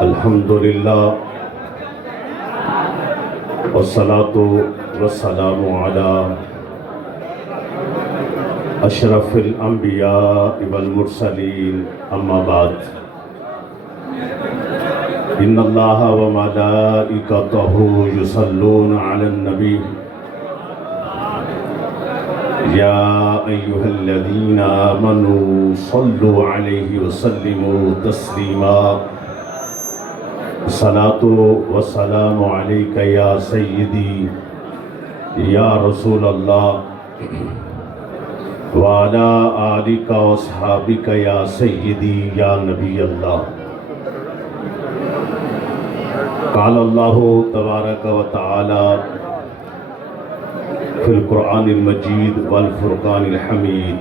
الحمدللہ والصلاة والسلام علی اشرف الانبیاء والمرسلین اما بعد ان اللہ وملائکتہ یصلون علی النبی یا ایہا الذین آمنوا صلوا علیہ وسلموا تسلیما الصلاة والسلام علیک یا سیدی یا رسول اللہ وعلی آلک واصحابک یا سیدی یا نبی اللہ قال اللہ تبارک و تعالی فی القرآن المجید والفرقان الحمید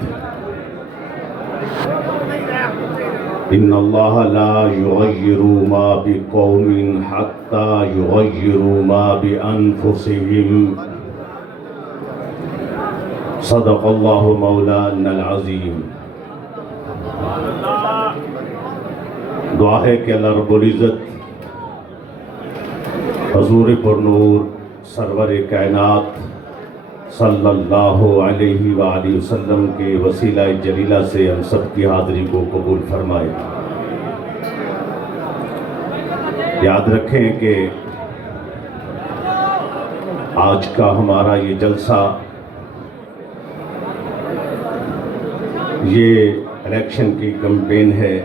ان اللہ لا یغیر ما بقوم حتی یغیروا ما بانفسهم صدق اللہ مولانا العظیم۔ دعا ہے کہ اللہ رب العزت حضور پر نور سرور کائنات صلی اللہ علیہ وآلہ وسلم کے وسیلہ جلیلہ سے ہم سب کی حاضری کو قبول فرمائے۔ یاد رکھیں کہ آج کا ہمارا یہ جلسہ یہ الیکشن کی کمپین ہے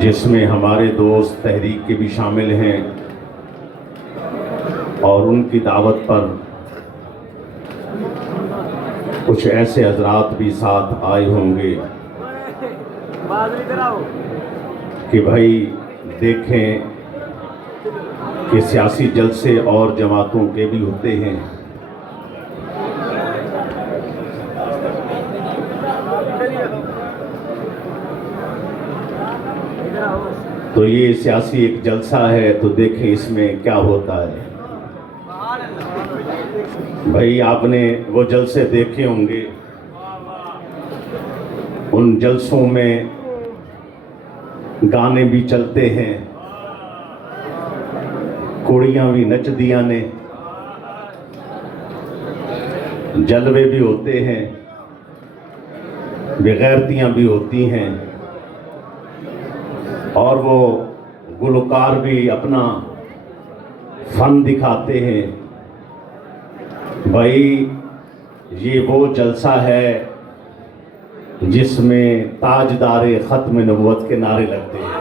جس میں ہمارے دوست تحریک کے بھی شامل ہیں اور ان کی دعوت پر کچھ ایسے حضرات بھی ساتھ آئے ہوں گے کہ بھائی دیکھیں کہ سیاسی جلسے اور جماعتوں کے بھی ہوتے ہیں، تو یہ سیاسی ایک جلسہ ہے تو دیکھیں اس میں کیا ہوتا ہے۔ بھائی آپ نے وہ جلسے دیکھے ہوں گے، ان جلسوں میں گانے بھی چلتے ہیں، کڑیاں بھی نچ دیاں نے، جلوے بھی ہوتے ہیں، بغیرتیاں بھی ہوتی ہیں، اور وہ گلوکار بھی اپنا فن دکھاتے ہیں۔ بھائی یہ وہ جلسہ ہے جس میں تاجدار ختم نبوت کے نعرے لگتے ہیں۔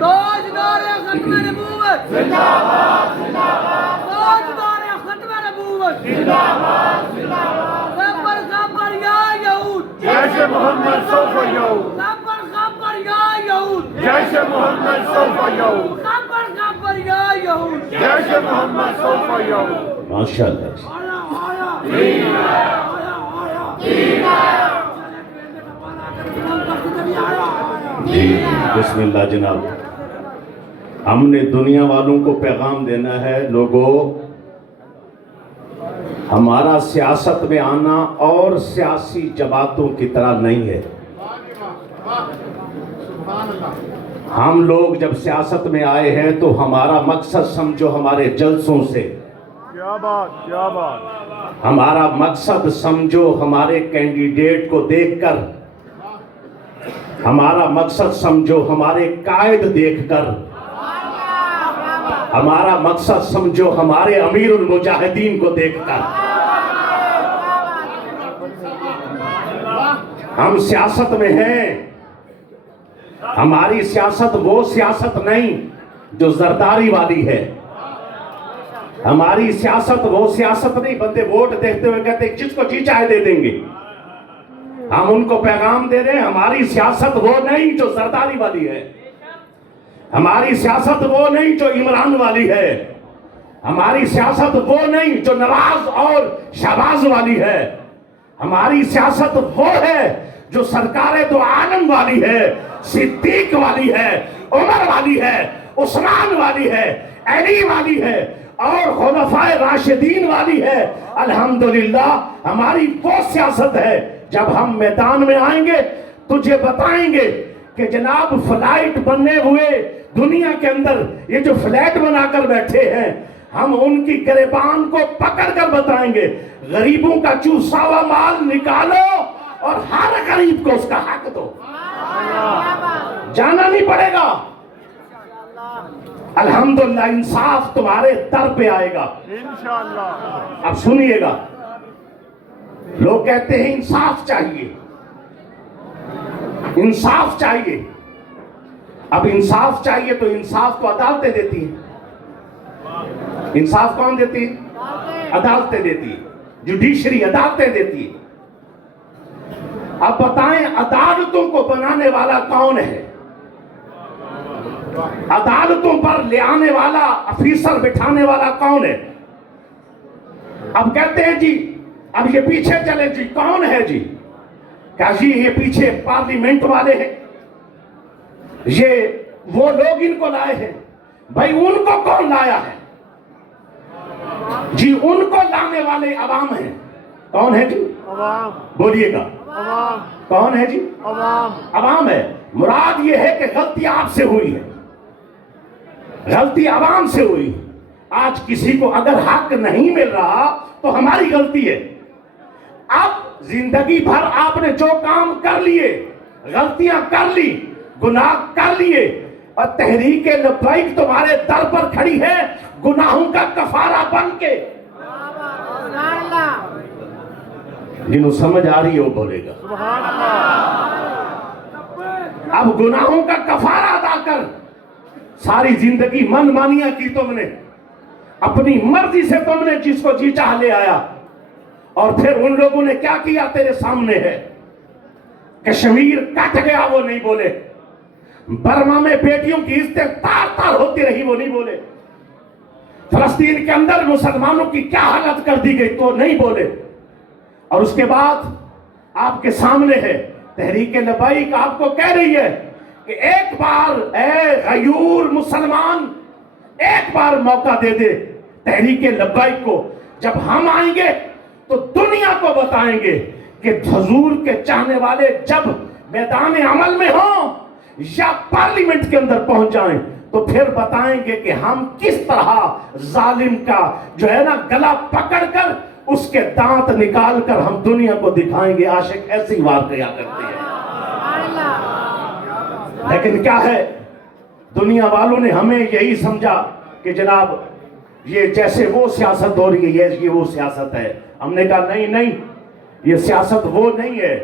تاجدار ختم نبوت زندہ باد، زندہ باد، تاجدار ختم نبوت زندہ باد، زندہ باد، خبر خبر یا یہود جیش محمد سوف یعود، خبر خبر یا یہود جیش محمد سوف یعود، خبر خبر یا یہود جیش محمد سوف یعود۔ ماشاءاللہ جی، بسم اللہ جناب۔ ہم نے دنیا والوں کو پیغام دینا ہے، لوگوں ہمارا سیاست میں آنا اور سیاسی جماعتوں کی طرح نہیں ہے۔ ہم لوگ جب سیاست میں آئے ہیں تو ہمارا مقصد سمجھو ہمارے جلسوں سے، کیا بات کیا بات، ہمارا مقصد سمجھو ہمارے کینڈیڈیٹ کو دیکھ کر، ہمارا مقصد سمجھو ہمارے قائد دیکھ کر، ہمارا مقصد سمجھو ہمارے امیر المجاہدین کو دیکھ کر۔ ہم سیاست میں ہیں، ہماری سیاست وہ سیاست نہیں جو زرداری والی ہے، ہماری سیاست وہ سیاست نہیں بندے ووٹ دیکھتے ہوئے کہتے ہیں جس کو جی چاہے دے دیں گے۔ ہم ان کو پیغام دے رہے ہیں ہماری سیاست وہ نہیں جو زرداری والی ہے، ہماری سیاست وہ نہیں جو عمران والی ہے، ہماری سیاست وہ نہیں جو نواز اور شہباز والی ہے، ہماری سیاست وہ ہے جو سرکار دو عالم والی ہے، صدیق والی ہے، عمر والی ہے، عثمان والی ہے، علی والی ہے، اور خلفائے راشدین والی ہے. الحمدللہ ہماری وہ سیاست ہے. جب ہم میدان میں آئیں گے تجھے بتائیں گے کہ جناب فلائٹ بننے ہوئے دنیا کے اندر یہ جو فلیٹ بنا کر بیٹھے ہیں ہم ان کی گریبان کو پکڑ کر بتائیں گے غریبوں کا چوسا ہوا مال نکالو اور ہر غریب کو اس کا حق دو. جانا نہیں پڑے گا. الحمدللہ انصاف تمہارے در پہ آئے گا انشاءاللہ. اب سنیے گا. لوگ کہتے ہیں انصاف چاہیے انصاف چاہیے. اب انصاف چاہیے تو انصاف تو عدالتیں دیتی ہیں. انصاف کون دیتی ہے؟ عدالتیں دیتی ہے. جوڈیشری عدالتیں دیتی ہے. اب بتائیں عدالتوں کو بنانے والا کون ہے؟ عدالتوں پر لے آنے والا افیسر بٹھانے والا کون ہے؟ اب کہتے ہیں جی اب یہ پیچھے چلے جی کون ہے جی؟ کیا جی یہ پیچھے پارلیمنٹ والے ہیں, یہ وہ لوگ ان کو لائے ہیں. بھائی ان کو کون لایا ہے جی؟ ان کو لانے والے عوام ہیں. کون ہے جی؟ عوام. بولیے گا عوام. کون ہے جی؟ عوام. عوام ہے. مراد یہ ہے کہ غلطی آپ سے ہوئی ہے, غلطی عوام سے ہوئی. آج کسی کو اگر حق نہیں مل رہا تو ہماری غلطی ہے. اب زندگی بھر آپ نے جو کام کر لیے, غلطیاں کر لی, گناہ کر لیے, اور تحریک لبیک تمہارے در پر کھڑی ہے گناہوں کا کفارہ بن کے. جنہوں سمجھ آ رہی ہے وہ بولے گا سبحان اللہ. اب گناہوں کا کفارہ ادا کر. ساری زندگی من مانیاں کی تم نے, اپنی مرضی سے تم نے جس کو جی چاہ لے آیا, اور پھر ان لوگوں نے کیا کیا تیرے سامنے ہے. کشمیر کٹ گیا وہ نہیں بولے, برما میں بیٹیوں کی عزتیں تار تار ہوتی رہی وہ نہیں بولے, فلسطین کے اندر مسلمانوں کی کیا حالت کر دی گئی تو نہیں بولے. اور اس کے بعد آپ کے سامنے ہے تحریک لبیک آپ کو کہہ رہی ہے کہ ایک بار اے غیور مسلمان ایک بار موقع دے دے تحریک لبیک کو. جب ہم آئیں گے تو دنیا کو بتائیں گے کہ حضور کے چاہنے والے جب میدان عمل میں ہوں یا پارلیمنٹ کے اندر پہنچ جائیں تو پھر بتائیں گے کہ ہم کس طرح ظالم کا جو ہے نا گلا پکڑ کر اس کے دانت نکال کر ہم دنیا کو دکھائیں گے. عاشق ایسی واقعہ کرتے ہیں. لیکن کیا ہے, دنیا والوں نے ہمیں یہی سمجھا کہ جناب یہ جیسے وہ سیاست ہو رہی ہے یہ وہ سیاست ہے. ہم نے کہا نہیں نہیں, یہ سیاست وہ نہیں ہے,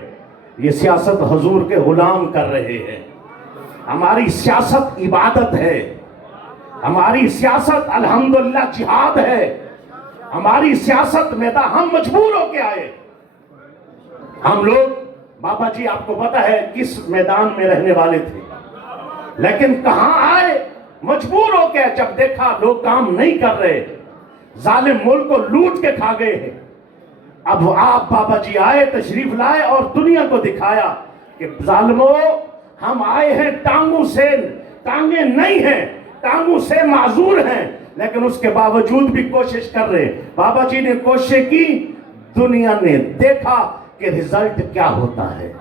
یہ سیاست حضور کے غلام کر رہے ہیں. ہماری سیاست عبادت ہے, ہماری سیاست الحمدللہ جہاد ہے, ہماری سیاست میدان. ہم مجبور ہو کے آئے. ہم لوگ بابا جی آپ کو پتا ہے کس میدان میں رہنے والے تھے, لیکن کہاں آئے؟ مجبور ہو کے. جب دیکھا لوگ کام نہیں کر رہے, ظالم ملک کو لوٹ کے کھا گئے ہیں, اب آپ بابا جی آئے, تشریف لائے اور دنیا کو دکھایا کہ ظالموں ہم آئے ہیں ٹانگوں سے, ٹانگیں نہیں ہیں, ٹانگوں سے معذور ہیں, لیکن اس کے باوجود بھی کوشش کر رہے. بابا جی نے کوشش کی, دنیا نے دیکھا کہ رزلٹ کیا ہوتا ہے.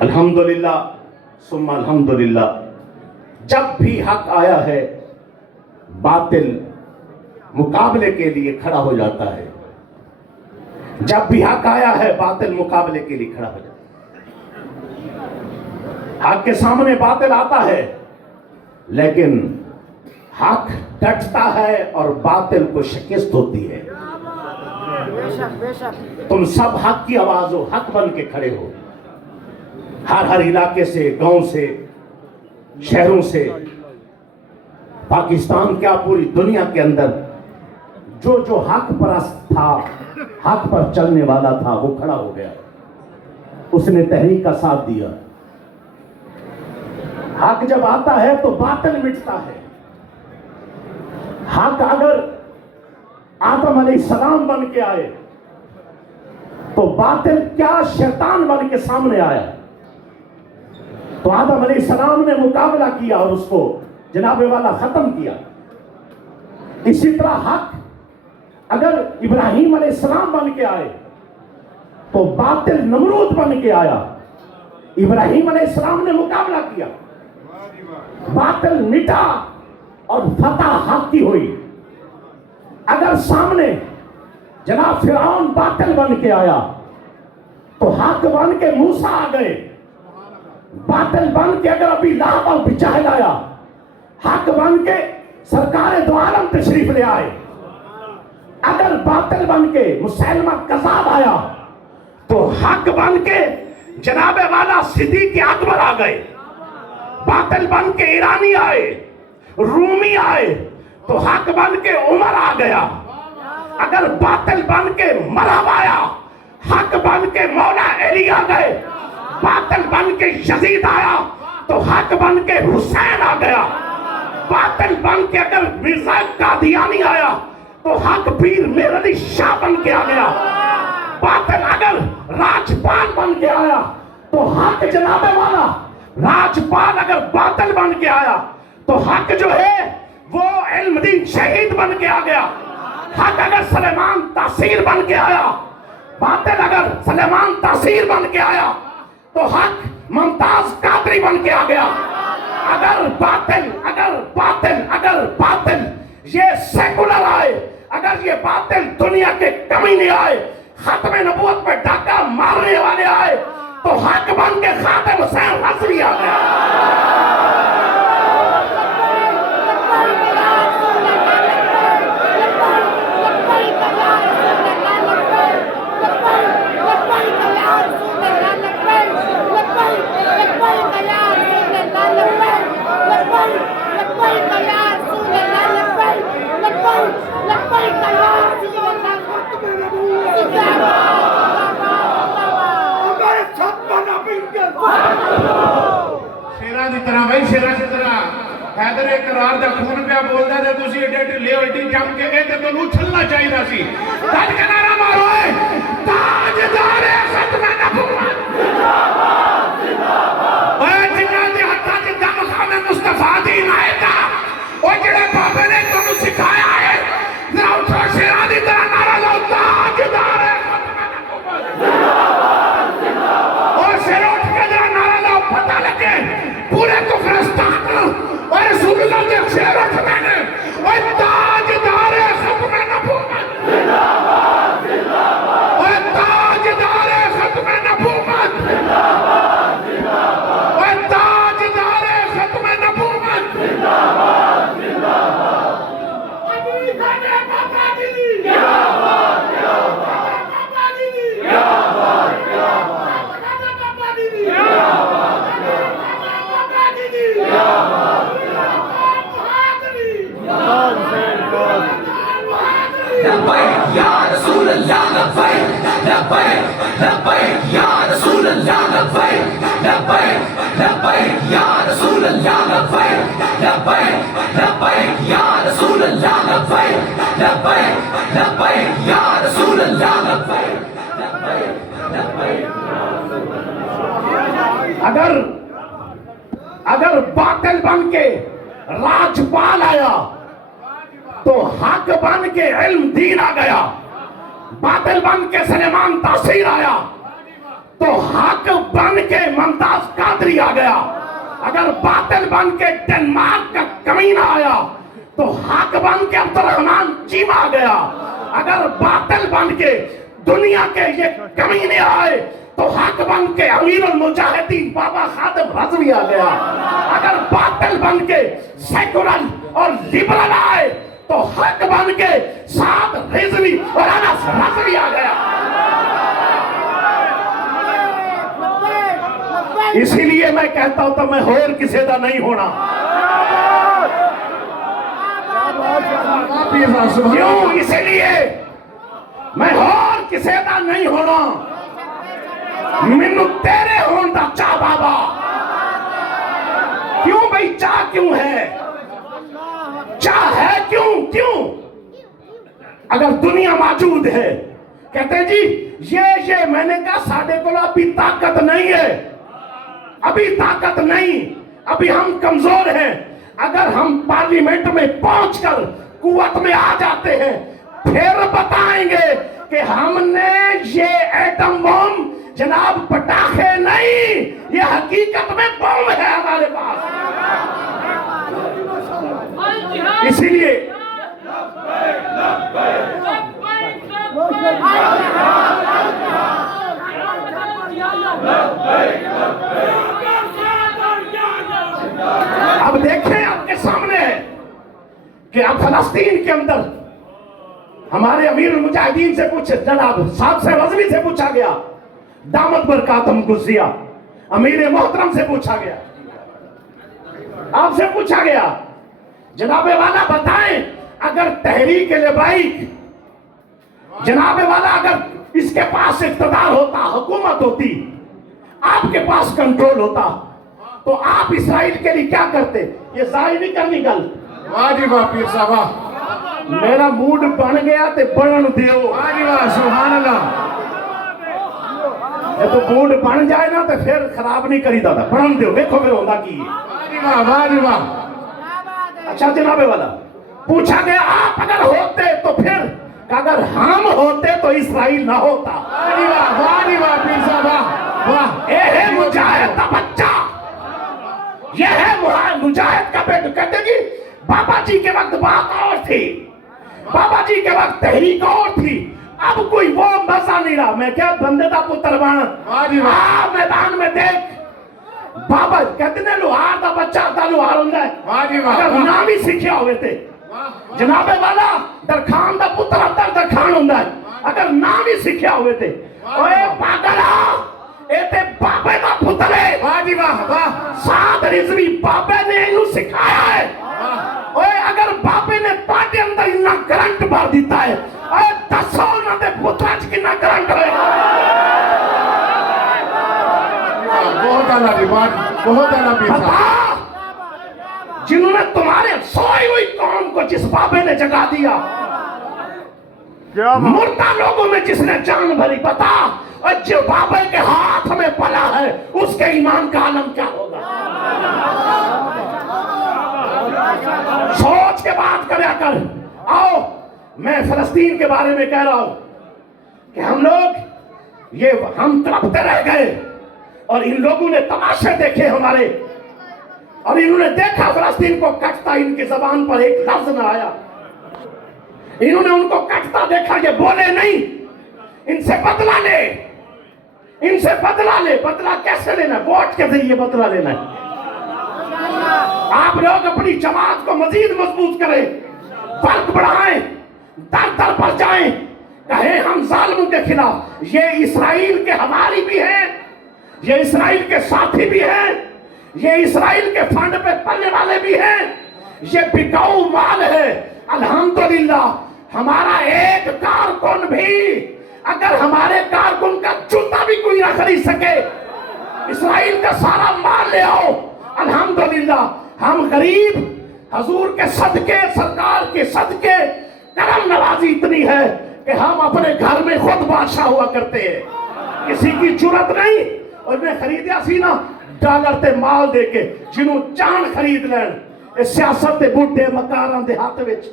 الحمدللہ ثم الحمدللہ. جب بھی حق آیا ہے باطل مقابلے کے لیے کھڑا ہو جاتا ہے. جب بھی حق آیا ہے باطل مقابلے کے لیے کھڑا ہو جاتا ہے. حق کے سامنے باطل آتا ہے لیکن حق ڈٹتا ہے اور باطل کو شکست ہوتی ہے. تم سب حق کی آواز ہو, حق بن کے کھڑے ہو. ہر علاقے سے, گاؤں سے, شہروں سے, پاکستان کیا پوری دنیا کے اندر جو حق پرست تھا, حق پر چلنے والا تھا, وہ کھڑا ہو گیا. اس نے تحریک کا ساتھ دیا. حق جب آتا ہے تو باطل مٹتا ہے. حق اگر آدم علیہ السلام بن کے آئے تو باطل کیا شیطان بن کے سامنے آیا. تو آدم علیہ السلام نے مقابلہ کیا اور اس کو جناب والا ختم کیا. اسی طرح حق اگر ابراہیم علیہ السلام بن کے آئے تو باطل نمرود بن کے آیا. ابراہیم علیہ السلام نے مقابلہ کیا, باطل مٹا اور فتح حق کی ہوئی. اگر سامنے جناب فرعون باطل بن کے آیا تو حق بن کے موسیٰ آ گئے. باطل بن کے اگر ابھی لہب اور بجہل آیا, حق بن کے سرکار دو عالم تشریف لے آئے. اگر باطل بن کے مسیلمہ کذاب آیا تو حق بن کے جناب والا صدیق اکبر آ گئے. باطل بن کے ایرانی آئے, رومی آئے تو حق بن کے عمر آ گیا. اگر باطل بن کے مرحب آیا, حق بن کے مولا علی آ گئے. باطل بن کے یزید آیا تو حق بن کے حسین آ گیا. باطل بن کے اگر مرزا قادیانی آیا تو حق پیر میر علی شاہ بن کے آ گیا. باطل اگر راجپال بن کے آیا تو حق جناب والا راجپال اگر باطل بن کے آیا تو حق جو ہے وہ علم دین شہید بن کے آ گیا. حق اگر سلیمان تاثیر بن کے آیا, باطل اگر سلیمان تاثیر بن کے آیا تو حق ممتاز قادری بن کے آ گیا. اگر باطل یہ سیکولر آئے, اگر یہ باطل دنیا کے کمینے آئے, ختم نبوت پہ ڈاکہ مارنے والے آئے تو حق بن کے خاتم حسین رضوی آ گیا. شیرا دی طرح بھائی, شیرا دی طرح حیدر اقرار دا خون پہ بولدا تے تسی ایڈے ڈھلے ہوئے جم کے گئے تے تانوں اچھلنا چاہیدا سی. گج کے نعرہ مارو اے تاجدار ختم نبوت زندہ باد, زندہ باد. اے جنہاں دے ہتھاں وچ دم خانے مصطفیٰ دی عنایت آ, او جڑے بابے نے تانوں سکھایا ہے, ذرا اٹھو شیرا دی طرح نعرہ لاؤ تاجدار ختم نبوت زندہ باد, زندہ باد. اور سر اٹھ کے ذرا نعرہ لاؤ, پتہ لگے پورے کفرستان اور رسول اللہ کے شیر اٹھ میں نے اور تاجدار ختم نبوت زندہ باد, زندہ باد. اور تاجدار ختم نبوت زندہ باد, زندہ باد. اور تاجدار ختم نبوت زندہ باد, زندہ باد. ابھی گھنے بابا دی کیا بات, کیا بات, بابا دی کیا بات, کیا بات, بابا دی کیا بات, بابا دی کیا بات. لبیک یا رسول اللہ لبیک, لبیک لبیک یا رسول اللہ لبیک, لبیک لبیک یا رسول اللہ لبیک, لبیک لبیک یا رسول اللہ لبیک, لبیک لبیک یا رسول اللہ لبیک, لبیک لبیک. اگر باطل بن کے راجپال آیا تو حق بن کے علم دین آ گیا. باطل بن کے سلیمان تاثیر آیا تو حق بن کے ممتاز قادری آ گیا. اگر باطل بن کے ڈنمارک کا کمینہ آیا تو حق بن کے عبد الرحمن چیمہ آ گیا. اگر باطل بن کے دنیا کے یہ کمینے آئے تو حق بن کے امیر المجاہدین بابا خادم رضوی آ گیا. اگر باطل بن کے سیکولر اور لیبرل آئے تو حق بن کے سعد رضوی اور انس رضوی آ گیا. اسی لیے میں کہتا ہوں تو میں اور کسی دا نہیں ہونا. کیوں؟ اسی لیے میں اور کسی دا نہیں ہونا. مینوں تیرے ہون دا چاہ بابا. کیوں بھئی چاہ کیوں ہے؟ چاہ ہے کیوں؟ اگر دنیا موجود ہے کہتے جی یہ میں نے کہا ساڑھے کو ابھی طاقت نہیں ہے, ابھی طاقت نہیں, ابھی ہم کمزور ہیں. اگر ہم پارلیمنٹ میں پہنچ کر قوت میں آ جاتے ہیں پھر بتائیں گے کہ ہم نے یہ ایٹم بم جناب پٹاخے نہیں، یہ حقیقت میں بم ہے ہمارے پاس۔ اسی لیے اب دیکھیں آپ کے سامنے ہے کہ اب فلسطین کے اندر ہمارے امیر المجاہدین سے پوچھے، جناب صاحب سے رضوی سے پوچھا گیا، دامت برکاتہم قدسیہ امیر محترم سے پوچھا گیا، آپ سے پوچھا گیا جناب والا بتائیں اگر تحریک لبیک جناب والا اگر اس کے پاس اقتدار ہوتا، حکومت ہوتی، آپ کے پاس کنٹرول ہوتا تو آپ اسرائیل کے لیے کیا کرتے؟ یہ ظاہر نہیں کرنی گل، واہ جی واہ پیر صاحب واہ، میرا موڈ بن گیا تے بڑھن دیو، واہ جی واہ سبحان اللہ، یہ تو موڈ بن جائے نا تو پھر خراب نہیں کری دادا، بڑھن دیو، دیکھو پھر ہوتا کی ہے۔ واہ جی واہ واہ جی واہ، اچھا جناب والا پوچھا گیا آپ اگر ہوتے تو پھر اگر ہم ہوتے تو اسرائیل نہ ہوتا۔ واہ جی واہ پیر صاحب واہ واہ، یہ ہے مجاہد کا بچہ، یہ ہے مجاہد کا بیٹا۔ کہتے جی بابا جی کے وقت بات اور تھی، بابا جی کے وقت تحریک اور تھی، اب کوئی وہ مزہ نہیں رہا۔ میں کیا بندے دا پتر بان واہ جی واہ، میدان میں دیکھ بابا کہتے ہیں لوہار دا بچہ دا لوہار ہوں ہے، واہ جی واہ، اگر نام ہی سیکھیا ہوئے تھے جناب والا درخان دا پتر ابدر درخان ہوں ہے، اگر نام ہی سیکھیا ہوئے تھے اوے پاگلا اے تے بابے دا پتر ہے، واہ جی واہ واہ، سعد رضوی بابے نے انہوں سکھایا ہے۔ اوے اگر بابے نے پاٹے اندر انہا کرنٹ بھر دیتا ہے، اوے دسو انہا دے پتراج کنہ کرنٹ ہوئے۔ بہت اللہ دی بات، بہت اللہ پیر صاحب، بابا جنہوں نے تمہارے سوئی ہوئی قوم کو جس بابے نے جگا دیا، کیا بات، مردہ لوگوں میں جس نے جان بھری، بتا اور جو بابے کے ہاتھ میں پلا ہے اس کے ایمان کا عالم کیا ہوگا؟ سوچ کے بات کریا کر۔ آؤ میں فلسطین کے بارے میں کہہ رہا ہوں کہ ہم لوگ ہم تڑپتے رہ گئے اور ان لوگوں نے تماشے دیکھے ہمارے، اور انہوں نے دیکھا فلسطین کو کٹتا، ان کی زبان پر ایک لفظ نہ آیا، انہوں نے ان کو کٹتا دیکھا، یہ بولے نہیں، ان سے بدلہ لے، ان سے بدلہ لے۔ بدلہ کیسے لینا؟ ووٹ کے ذریعے بدلہ لینا ہے۔ آپ لوگ اپنی جماعت کو مزید مضبوط کریں، فرق بڑھائیں، در در پر جائیں، کہیں ہم ظالموں کے خلاف۔ یہ اسرائیل کے حواری بھی ہیں، یہ اسرائیل کے ساتھی بھی ہیں، یہ اسرائیل کے فنڈ پہ پلنے والے بھی ہیں، یہ بکاؤ مال ہے۔ الحمدللہ ہمارا ایک کارکن بھی، اگر ہمارے کارکن کا جوتا بھی کوئی نہ خرید سکے، اسرائیل کا سارا مال لے آؤ، الحمدللہ ہم غریب، حضور کے صدقے، سرکار کے صدقے، کرم نوازی اتنی ہے کہ ہم اپنے گھر میں خود بادشاہ ہوا کرتے ہیں، کسی کی جرت نہیں۔ اور میں خریدیا سی نا ڈالر تے مال دے کے، جنہوں چاند خرید لین، اے سیاست دے بوٹے مکاران دے ہاتھ وچ،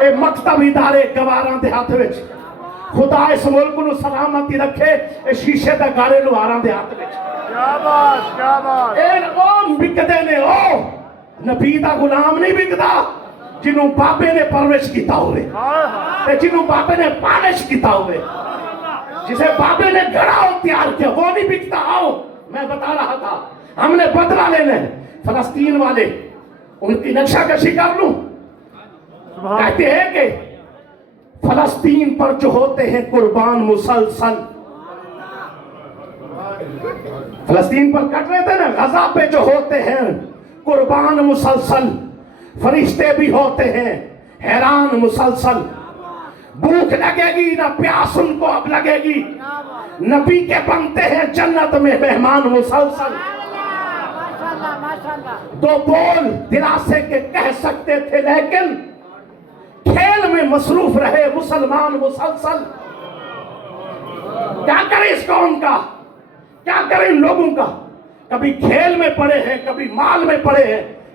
اے مکتب ادارے گواران دے ہاتھ وچ، خدا اس ملک نو سلامتی رکھے، اے شیشے دا گارے لوہاراں دے ہاتھ وچ۔ کیا بات، کیا بات، اے او بکدے نے، او نبی دا غلام نہیں بکدا جنہوں بابے نے پرورش کیتا ہوئے، اے جنہوں بابے نے پالش کیتا ہوئے، جسے بابے نے گھڑا ہو تیار کیا، وہ نہیں بکتا۔ آؤ میں بتا رہا تھا ہم نے بدلہ لینا ہے۔ فلسطین والے ان کی نقشہ کشی کر لوں، کہتے ہیں کہ فلسطین پر جو ہوتے ہیں قربان مسلسل، فلسطین پر کٹ رہے تھے نا، غزہ پہ جو ہوتے ہیں قربان مسلسل، فرشتے بھی ہوتے ہیں حیران مسلسل، بھوک لگے گی نہ پیاس ان کو اب لگے گی، نبی کے بنتے ہیں جنت میں مہمان مسلسل۔ دو بول دلاسے کے کہہ سکتے تھے لیکن کھیل میں مصروف رہے مسلمان مسلسل۔ کیا کریں اس قوم کا، کیا کریں ان لوگوں کا؟ کبھی کھیل میں پڑے ہیں، کبھی مال میں پڑے ہیں،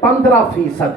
15%।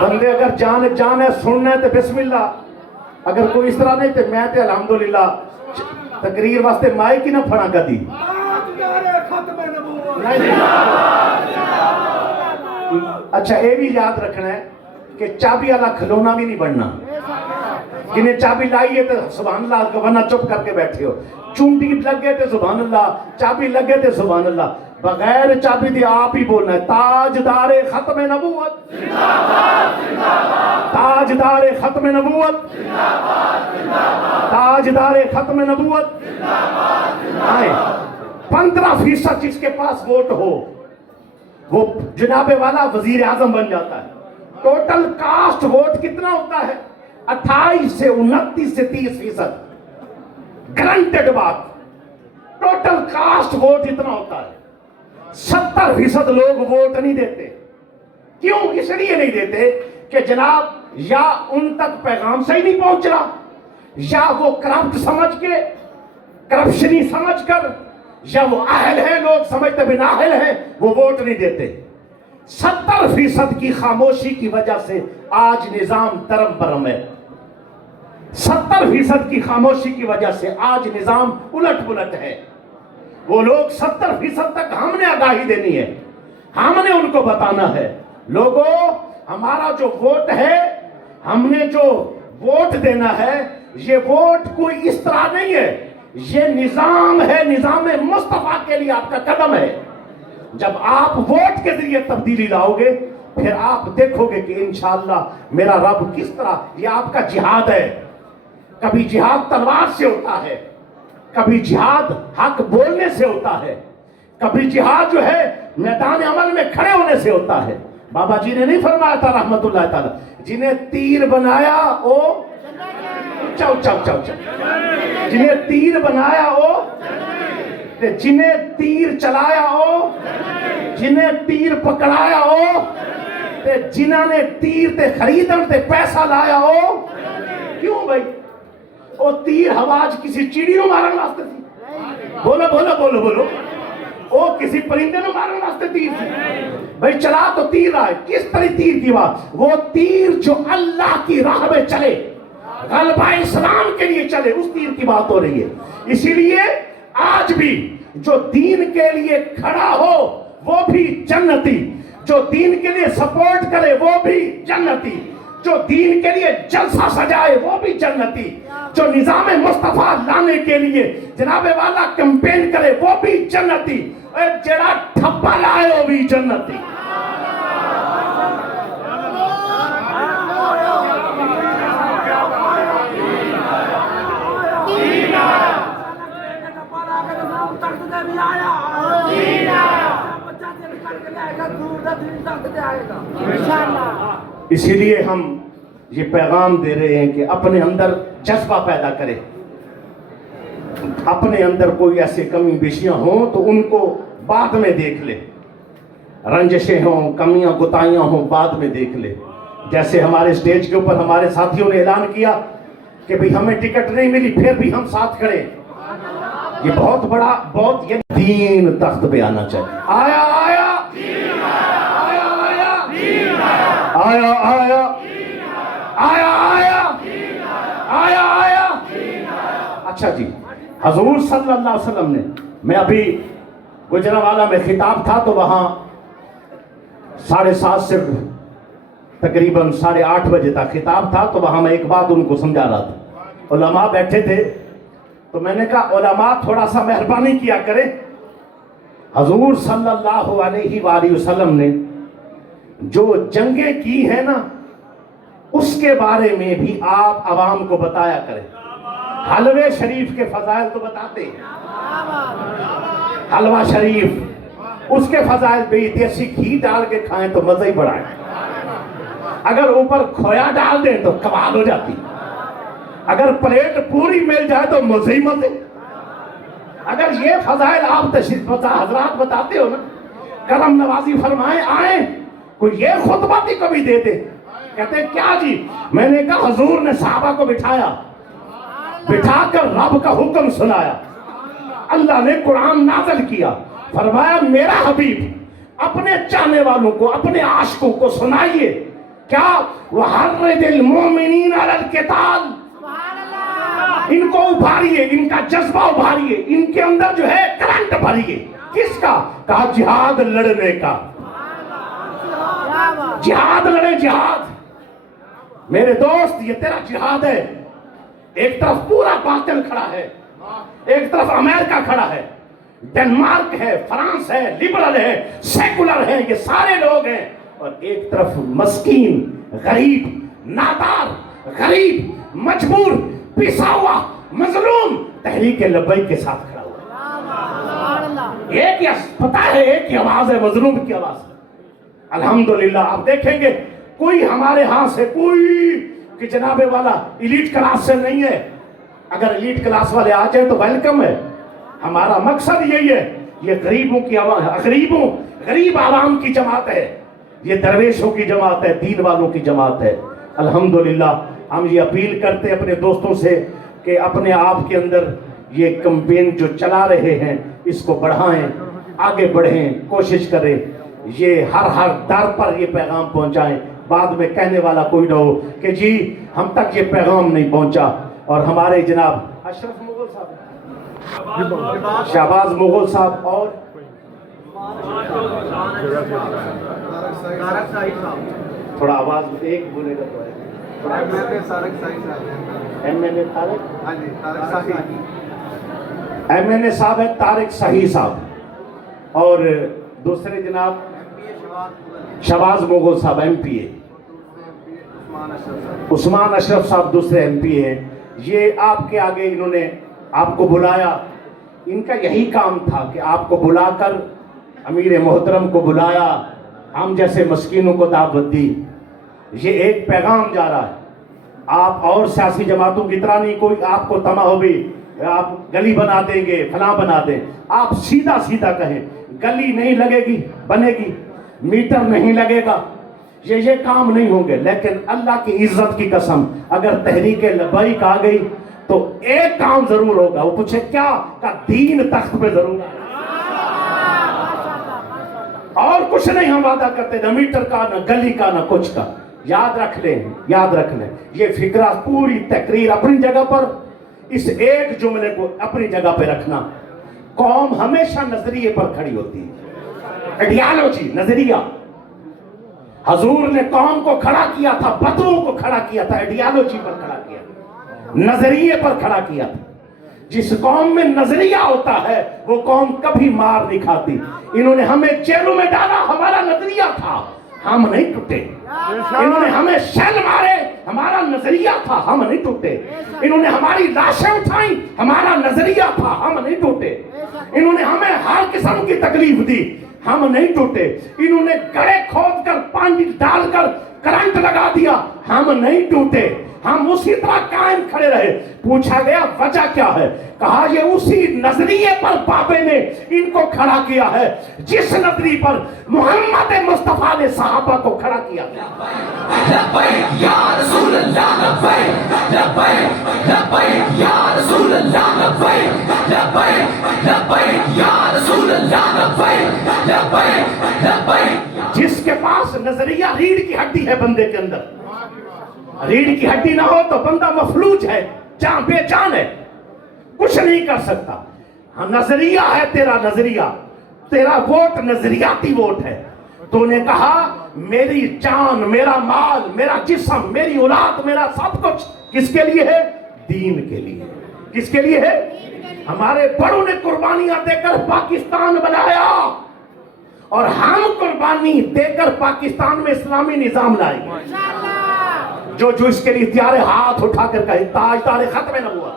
بندے اگر جان ہے سننا ہے تو بسم اللہ، اگر کوئی اس طرح نہیں تو میں تے الحمدللہ تقریر واسطے مائک ہی نہ پھڑا کدی۔ اچھا یہ بھی یاد رکھنا ہے کہ چابی والا کھلونا بھی نہیں بننا، کنہیں چابی لائیے تو سبحان اللہ، ورنہ چپ کر کے بیٹھے ہو، چونٹی لگے تو سبحان اللہ، چابی لگے تو سبحان اللہ، بغیر چابی دی آپ ہی بولنا ہے تاجدار ختم نبوت، تاجدار ختم نبوت، تاجدار ختم نبوت۔ آئے 15% جس کے پاس ووٹ ہو وہ جناب والا وزیر اعظم بن جاتا ہے۔ ٹوٹل کاسٹ ووٹ کتنا ہوتا ہے؟ 28 سے 29 سے 30%، گرانٹڈ بات، ٹوٹل کاسٹ ووٹ اتنا ہوتا ہے۔ 70% لوگ ووٹ نہیں دیتے، کیوں؟ اس لیے نہیں دیتے کہ جناب یا ان تک پیغام صحیح نہیں پہنچ رہا، یا وہ کرپٹ سمجھ کے، کرپشنی سمجھ کر، یا وہ اہل ہیں، لوگ سمجھتے بھی نااہل ہیں، وہ ووٹ نہیں دیتے۔ 70% کی خاموشی کی وجہ سے آج نظام درم برم ہے، 70% کی خاموشی کی وجہ سے آج نظام الٹ پلٹ ہے۔ وہ لوگ 70% تک ہم نے آگاہی دینی ہے، ہم نے ان کو بتانا ہے، لوگوں ہمارا جو ووٹ ہے، ہم نے جو ووٹ دینا ہے، یہ ووٹ کوئی اس طرح نہیں ہے، یہ نظام ہے، نظام مصطفیٰ کے لیے آپ کا قدم ہے۔ جب آپ ووٹ کے ذریعے تبدیلی لاؤ گے پھر آپ دیکھو گے کہ انشاءاللہ میرا رب کس طرح، یہ آپ کا جہاد ہے۔ کبھی جہاد تلوار سے ہوتا ہے، کبھی جہاد حق بولنے سے ہوتا ہے، کبھی جہاد جو ہے میدان عمل میں کھڑے ہونے سے ہوتا ہے۔ بابا جی نے نہیں فرمایا تھا رحمت اللہ تعالی، جنہیں تیر بنایا او چاو چاو چاو چاو، جنہیں تیر بنایا او، جنہیں تیر چلایا او، جنہیں تیر پکڑایا او، جنہاں نے تیر تے خریدن تے پیسہ لایا او۔ کیوں بھائی؟ وہ تیر ہواج کسی چیڑی نو مارن واسطے تھی؟ بولو بولو بولو بولو، وہ کسی پرندے نو مارن واسطے تیر تھی؟ بھائی چلا تو تیر آئے، کس طرح تیر کی بات؟ وہ تیر جو اللہ کی راہ میں چلے، غلبہ اسلام کے لیے چلے، اس تیر کی بات ہو رہی ہے۔ اسی لیے آج بھی جو دین کے لیے کھڑا ہو وہ بھی جنتی، جو دین کے لیے سپورٹ کرے وہ بھی جنتی، جو دین کے لیے جلسہ سجائے وہ بھی جنتی، جو نظام مصطفیٰ لانے کے لیے جناب والا کمپین کرے وہ بھی جنتی، اور جڑا ٹھپا لائے وہ بھی جنتی۔ اسی لیے ہم یہ پیغام دے رہے ہیں کہ اپنے اندر جذبہ پیدا کرے، اپنے اندر کوئی ایسے کمی بیشیاں ہوں تو ان کو بعد میں دیکھ لے، رنجشیں ہوں، کمیاں گتائیاں ہوں، بعد میں دیکھ لے۔ جیسے ہمارے سٹیج کے اوپر ہمارے ساتھیوں نے اعلان کیا کہ بھئی ہمیں ٹکٹ نہیں ملی پھر بھی ہم ساتھ کھڑے، یہ بہت بڑا، بہت یہ دین تخت پہ آنا چاہیے۔ آیا آیا آیا آیا آیا آیا آیا آیا آیا۔ اچھا جی، حضور صلی اللہ علیہ وسلم نے، میں ابھی گجرانوالہ میں خطاب تھا تو وہاں 7:30 سے تقریباً 8:30 بجے تک خطاب تھا، تو وہاں میں ایک بات ان کو سمجھا رہا تھا۔ علماء بیٹھے تھے تو میں نے کہا علماء تھوڑا سا مہربانی کیا کریں، حضور صلی اللہ علیہ وآلہ وسلم نے جو جنگیں کی ہیں نا اس کے بارے میں بھی آپ عوام کو بتایا کریں۔ حلوے شریف کے فضائل تو بتاتے ہیں، حلوہ شریف اس کے فضائل پہ دیسی گھی ڈال کے کھائیں تو مزہ ہی بڑا ہے، اگر اوپر کھویا ڈال دیں تو کمال ہو جاتی، اگر پلیٹ پوری مل جائے تو مزے ہی مزے۔ اگر یہ فضائل آپ تشریف حضرات بتاتے ہو نا، کرم نوازی فرمائیں، آئیں، کوئی یہ خطبہ بھی کبھی دے دے۔ کہتے ہیں کیا جی؟ میں نے کہا حضور نے صحابہ کو بٹھایا، بٹھا کر رب کا حکم سنایا، اللہ نے قرآن نازل کیا، فرمایا میرا حبیب اپنے چاہنے والوں کو، اپنے عاشقوں کو سنائیے کیا وحرد المؤمنین علی القتال، ان کو ابھاریے، ان کا جذبہ ابھاریے، ان کے اندر جو ہے کرنٹ بھریے. کس کا؟ کہا جہاد لڑنے کا. جہاد لڑے، جہاد. میرے دوست یہ تیرا جہاد ہے. ایک طرف پورا باطل کھڑا ہے، ایک طرف امریکہ کھڑا ہے، ڈنمارک ہے، فرانس ہے، لبرل ہے، سیکولر ہے، یہ سارے لوگ ہیں. اور ایک طرف مسکین، غریب، نادار، غریب، مجبور، پسا ہوا، مظلوم تحریک لبیک کے ساتھ کھڑا ہوا. ایک ہی پتہ ہے، ایک ہی آواز ہے، مظلوم کی آواز. الحمدللہ آپ دیکھیں گے کوئی ہمارے ہاں سے کوئی کہ جناب والا ایلیٹ کلاس سے نہیں ہے. اگر ایلیٹ کلاس والے آ جائیں تو ویلکم ہے. ہمارا مقصد یہی ہے. یہ غریبوں کی آواز، غریب عوام کی جماعت ہے، یہ درویشوں کی جماعت ہے، دین والوں کی جماعت ہے. الحمدللہ ہم یہ اپیل کرتے اپنے دوستوں سے کہ اپنے آپ کے اندر یہ کمپین جو چلا رہے ہیں اس کو بڑھائیں، آگے بڑھیں، کوشش کریں. یہ ہر در پر یہ پیغام پہنچائیں. بعد میں کہنے والا کوئی نہ ہو کہ جی ہم تک یہ پیغام نہیں پہنچا. اور ہمارے جناب اشرف مغل صاحب، شہباز مغل صاحب اور تھوڑا آواز ایک بولے گا تو ایم این اے صاحب ہے، طارق صحیح صاحب، اور دوسرے جناب شہباز مغل صاحب ایم پی اے، عثمان اشرف صاحب دوسرے ایم پی اے ہیں. یہ آپ کے آگے انہوں نے آپ کو بلایا. ان کا یہی کام تھا کہ آپ کو بلا کر، امیر محترم کو بلایا، ہم جیسے مسکینوں کو دعوت دی. یہ ایک پیغام جا رہا ہے. آپ اور سیاسی جماعتوں کی طرح نہیں کوئی آپ کو تما ہو بھی آپ گلی بنا دیں گے، فلاں بنا دیں. آپ سیدھا سیدھا کہیں گلی نہیں لگے گی، بنے گی، میٹر نہیں لگے گا، یہ کام نہیں ہوں گے. لیکن اللہ کی عزت کی قسم اگر تحریک لبیک آ گئی تو ایک کام ضرور ہوگا. وہ پوچھے کیا؟ کہ دین تخت پہ ضرور آئے. اور کچھ نہیں ہم وعدہ کرتے، نہ میٹر کا، نہ گلی کا، نہ کچھ کا. یاد رکھ لیں، یاد رکھ لیں. یہ فکرہ پوری تقریر اپنی جگہ پر، اس ایک جملے کو اپنی جگہ پہ رکھنا. قوم ہمیشہ نظریے پر کھڑی ہوتی ہے، ایڈیالوجی، نظریہ. حضور نے قوم کو کھڑا کیا تھا، بدروں کو کھڑا کیا تھا، ایڈیالوجی پر کھڑا کیا تھا، نظریے پر کھڑا کیا تھا. جس قوم میں نظریہ ہوتا ہے وہ قوم کبھی مار نہیں کھاتی. انہوں نے ہمیں جیلوں میں ڈالا، ہمارا نظریہ تھا، ہم نہیں ٹوٹے. انہوں نے ہمیں شل مارے، ہمارا نظریہ تھا، ہم نہیں ٹوٹے. انہوں نے ہماری لاشیں اٹھائیں، ہمارا نظریہ تھا، ہم نہیں ٹوٹے. انہوں نے ہمیں ہر قسم کی تکلیف دی، ہم نہیں ٹوٹے. انہوں نے گڑھے کھود کر پانی ڈال کر کرنٹ لگا دیا، ہم نہیں ٹوٹے. ہم اسی طرح قائم کھڑے رہے. پوچھا گیا وجہ کیا ہے؟ کہا یہ اسی نظریے پر بابے نے ان کو کھڑا کیا ہے جس نظریے پر محمد مصطفیٰ نے صحابہ کو کھڑا کیا. لبیک یا رسول اللہ، لبیک لبیک لبیک یا رسول اللہ، لبیک لبیک لبیک یا رسول اللہ، لبیک لبیک لبیک. جس کے پاس نظریہ ریڑھ کی ہڈی ہے بندے کے اندر، ریڑھ کی ہڈی نہ ہو تو بندہ مفلوج ہے، جان بے جان ہے، کچھ نہیں کر سکتا. ہاں نظریہ ہے تیرا، نظریہ تیرا ووٹ نظریاتی ووٹ ہے. تو نے کہا میری جان، میرا مال، میرا جسم، میری اولاد، میرا سب کچھ کس کے لیے ہے؟ دین کے لیے. کس کے لیے ہے؟ ہمارے بڑوں نے قربانیاں دے کر پاکستان بنایا اور ہم قربانی دے کر پاکستان میں اسلامی نظام لائیں گے. جو اس کے لیے تیارے ہاتھ اٹھا کر کہے تاجدار ختم نبوت،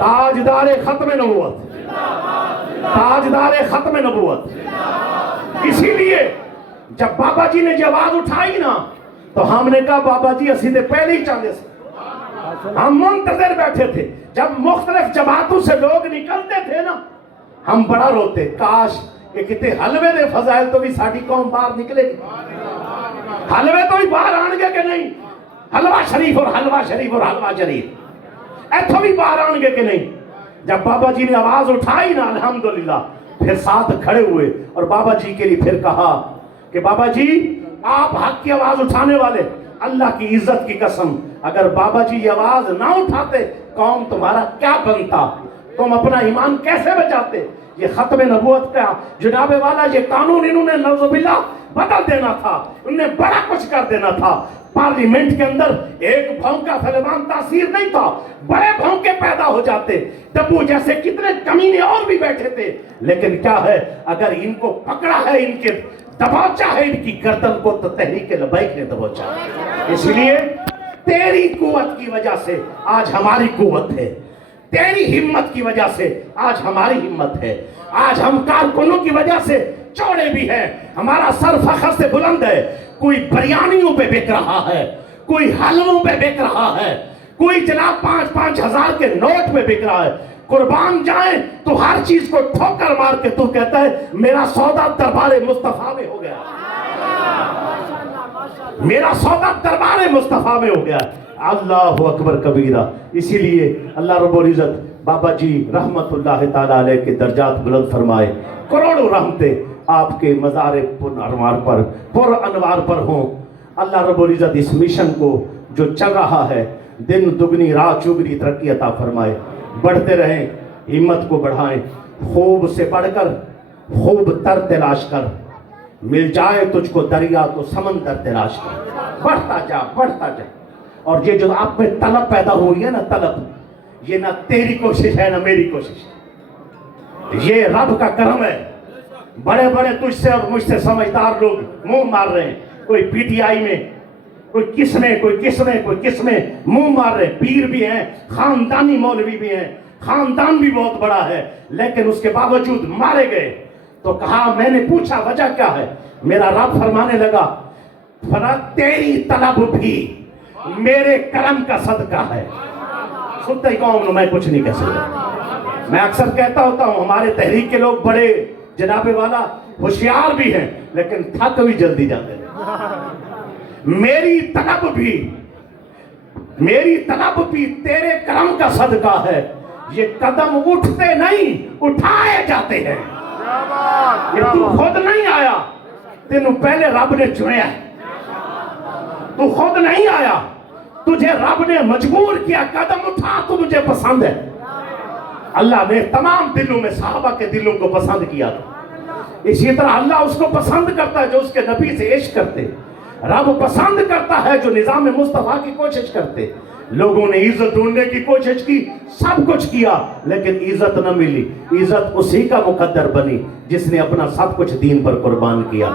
تاجدار ختم نبوت، تاجدار ختم نبوت. اسی لیے جب بابا جی نے آواز اٹھائی نا تو ہم نے کہا بابا جی اسی نے پہلے ہی چاہتے سے ہم منتظر بیٹھے تھے. جب مختلف جماعتوں سے لوگ نکلتے تھے نا ہم بڑا روتے، کاش کہ کتنے حلوے دے فضائل تو بھی ساڑھی قوم باہر نکلے گی. حلوے تو ہی باہر آن گے کہ نہیں؟ حلوہ شریف اور حلوہ شریف اور حلوہ شریف ایتھو بھی باہر آن گے کہ نہیں؟ جب بابا جی نے آواز اٹھائی نا الحمدللہ پھر ساتھ کھڑے ہوئے اور بابا جی کے لیے پھر کہا کہ بابا جی آپ حق کی آواز اٹھانے والے، اللہ کی عزت کی قسم اگر بابا جی یہ آواز نہ اٹھاتے قوم تمہارا کیا بنتا؟ تم اپنا ایمان کیسے بچاتے؟ یہ ختم نبوت کا جناب والا یہ قانون انہوں نے نعوذ باللہ بدل دینا تھا، انہوں نے بڑا کچھ کر دینا تھا۔ پارلیمنٹ کے اندر ایک بھونکا سلیمان تاثیر نہیں تھا، بڑے بھونکے پیدا ہو جاتے، ڈبو جیسے کتنے کمینے اور بھی بیٹھے تھے، لیکن کیا ہے اگر ان کو پکڑا ہے، ان کے دبوچا ہے ان کی گردن کو، تو تحریک لبیک نے دبوچا۔ اس لیے تیری قوت کی وجہ سے آج ہماری قوت ہے، تیری ہمت کی وجہ سے آج ہماری ہمت ہے، آج ہم کارکنوں کی وجہ سے چوڑے بھی ہیں، ہمارا سر فخر سے بلند ہے۔ کوئی بریانیوں پہ بک رہا ہے، کوئی حلووں پہ بک رہا ہے، کوئی جناب 5-5 ہزار کے نوٹ پہ بک رہا ہے۔ قربان جائیں تو ہر چیز کو ٹھوکر مار کے تو کہتا ہے میرا سودا دربار مصطفیٰ میں ہو گیا، میرا سودا دربار مصطفیٰ میں ہو گیا۔ اللہ اکبر کبیرہ۔ اسی لیے اللہ رب العزت بابا جی رحمت اللہ تعالیٰ علیہ کے درجات بلند فرمائے، کروڑوں رحمتیں آپ کے مزار پر انوار پر ہوں۔ اللہ رب العزت اس مشن کو جو چل رہا ہے دن دگنی رات چگنی ترقی عطا فرمائے، بڑھتے رہیں، ہمت کو بڑھائیں، خوب سے بڑھ کر خوب تر تلاش کر، مل جائے تجھ کو دریا تو سمندر تلاش کر، بڑھتا جا بڑھتا جا۔ اور یہ جو آپ میں طلب پیدا ہو رہی ہے نا، طلب، یہ نہ تیری کوشش ہے نہ میری کوشش ہے، یہ رب کا کرم ہے۔ بڑے بڑے تجھ سے اور مجھ سے سمجھدار لوگ منہ مار رہے ہیں، کوئی پی ٹی آئی میں، کوئی کس میں کوئی کس میں منہ مار رہے ہیں، پیر بھی ہیں، خاندانی مولوی بھی ہیں، خاندان بھی بہت بڑا ہے، لیکن اس کے باوجود مارے گئے۔ تو کہا، میں نے پوچھا وجہ کیا ہے؟ میرا رب فرمانے لگا، تیری طلب بھی میرے کرم کا صدقہ ہے۔ سنتے قوم میں کچھ نہیں کہہ سکتا۔ میں اکثر کہتا ہوتا ہوں ہمارے تحریک کے لوگ بڑے جناب والا ہوشیار بھی ہیں، لیکن تھک بھی جلدی جاتے ہیں۔ میری طلب بھی تیرے کرم کا صدقہ ہے۔ یہ قدم اٹھتے نہیں، اٹھائے جاتے ہیں۔ یہ تو خود نہیں آیا، تینوں پہلے رب نے چنیا ہے۔ تو خود نہیں آیا، تجھے رب نے مجبور کیا، قدم اٹھا، تو مجھے پسند ہے۔ اللہ نے تمام دلوں میں صحابہ کے دلوں کو پسند کیا تھا۔ اسی طرح اللہ اس کو پسند کرتا ہے جو اس کے نبی سے عشق کرتے، رب پسند کرتا ہے جو نظام مصطفیٰ کی کوشش کرتے۔ لوگوں نے عزت ڈھونڈنے کی کوشش کی، سب کچھ کیا، لیکن عزت نہ ملی۔ عزت اسی کا مقدر بنی جس نے اپنا سب کچھ دین پر قربان کیا۔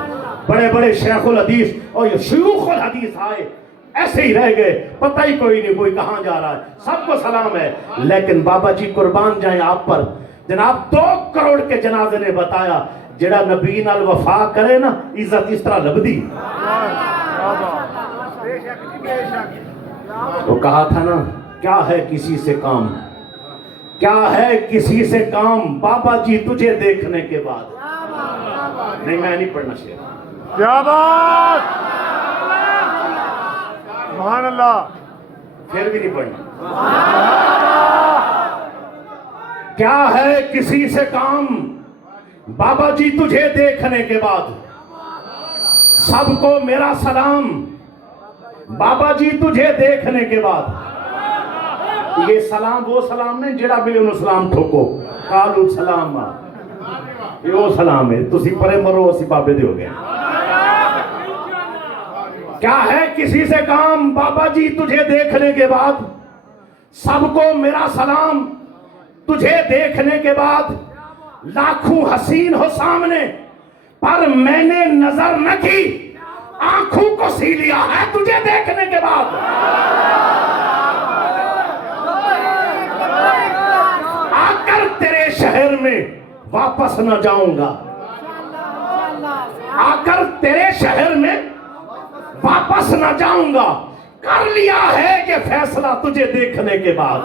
بڑے بڑے شیخ الحدیث اور شیوخ الحدیث آئے، ایسے ہی رہ گئے، پتہ ہی کوئی نہیں کوئی کہاں جا رہا ہے، سب کو سلام ہے، لیکن بابا جی قربان جائیں آپ پر۔ جناب 2 کروڑ کے جنازے نے بتایا جڑا نبی نال وفا کرے نا، عزت اس طرح لبدی۔ تو کہا تھا نا، کیا ہے کسی سے کام، کیا ہے کسی سے کام بابا جی تجھے دیکھنے کے بعد۔ نہیں میں نہیں پڑھنا شعر، کیا بات، سبحان اللہ، پھر بھی نہیں پڑھنا۔ کیا ہے کسی سے کام بابا جی تجھے دیکھنے کے بعد، سب کو میرا سلام بابا جی تجھے دیکھنے کے بعد۔ یہ سلام وہ سلام نہیں جڑا ملے انہوں سلام ٹھوکو، کالو سلام، یہ وہ سلام ہے، تسی پرے مرو اسی بابے دے ہو گئے۔ کیا ہے کسی سے کام بابا جی تجھے دیکھنے کے بعد، سب کو میرا سلام تجھے دیکھنے کے بعد۔ لاکھوں حسین ہو سامنے پر میں نے نظر نہ کی، آنکھوں کو سی لیا ہے تجھے دیکھنے کے بعد۔ آ کر تیرے شہر میں واپس نہ جاؤں گا، آ کر تیرے شہر میں واپس نہ جاؤں گا، کر لیا ہے یہ فیصلہ تجھے دیکھنے کے بعد۔